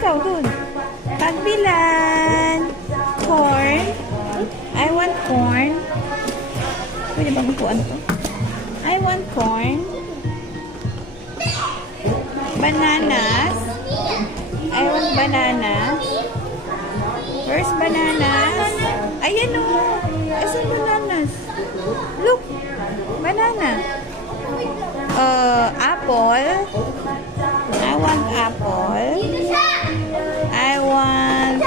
ikaw dun. Pagbilan. Corn. I want corn. Pwede bang upuan to? I want corn. Bananas. I want bananas. Where's bananas? Ayan o. Asan bananas? Look. Banana. Apple. I want apple. I want...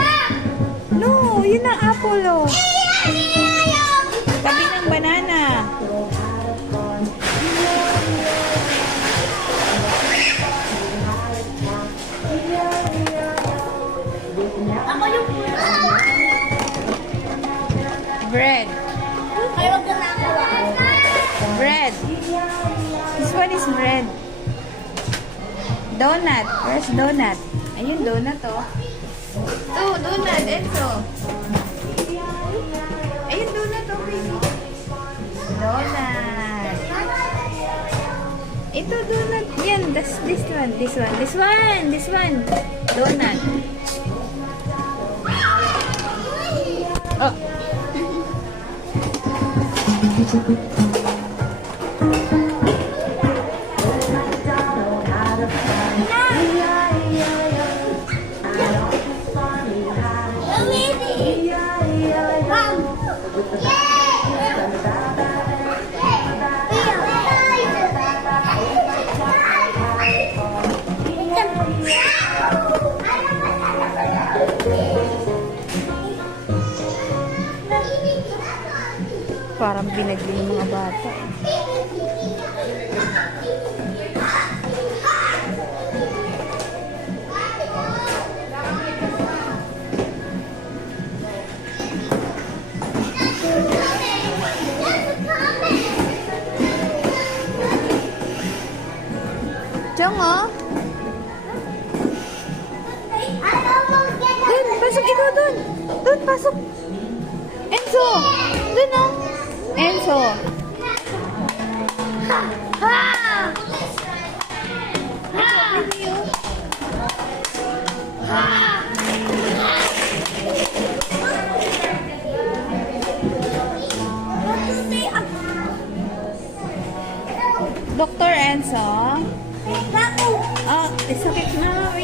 No, yun ang apple o. Tabi ng banana. Ako yung Bread. ayaw ka na ako. Bread. This one is bread. Donut. Where's donut? Ayun, donut oh. Oh, donut. Enzo. Ayun, donut oh, baby. Donut. Ito, donut. Yan, that's this one. This one. This one. This one. Donut. Oh. Parang binagli ng mga bata. Chong, oh. Dun, pasok ikaw dun. Dun, pasok. Enzo. Dun, oh. Enzo. Dr. Enzo. Oh, sakit na.